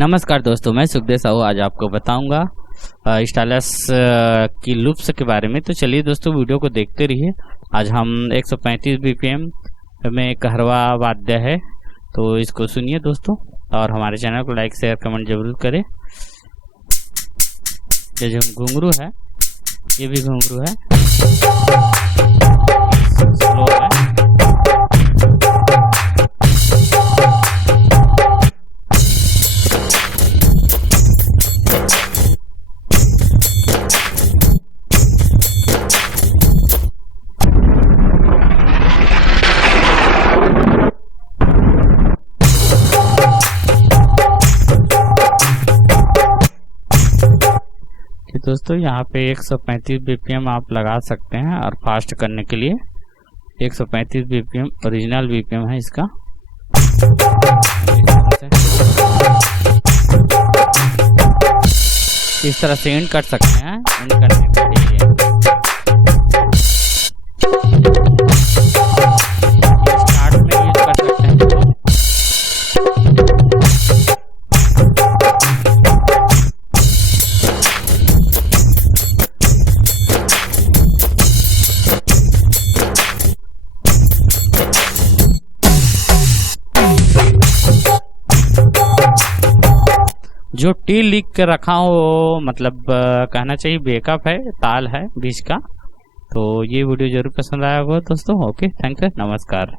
नमस्कार दोस्तों, मैं सुखदेव साहू आज आपको बताऊंगा स्टाइलस की लूप्स के बारे में। तो चलिए दोस्तों, वीडियो को देखते रहिए। आज हम 135 BPM में कहरवा वाद्य है, तो इसको सुनिए दोस्तों, और हमारे चैनल को लाइक शेयर कमेंट जरूर करें। ये जो घुंघरू है, ये भी घुंघरू है, स्लो है। दोस्तों यहाँ पे 135 BPM आप लगा सकते हैं, और फास्ट करने के लिए 135 BPM ओरिजिनल BPM है इसका। इस तरह से एंड कर सकते हैं, एंड करने के लिए स्टार्ट में यूज कर सकते हैं। जो टी लिख के रखा हो, मतलब कहना चाहिए बैकअप है, ताल है बीच का। तो ये वीडियो जरूर पसंद आया होगा दोस्तों। ओके, थैंक यू, नमस्कार।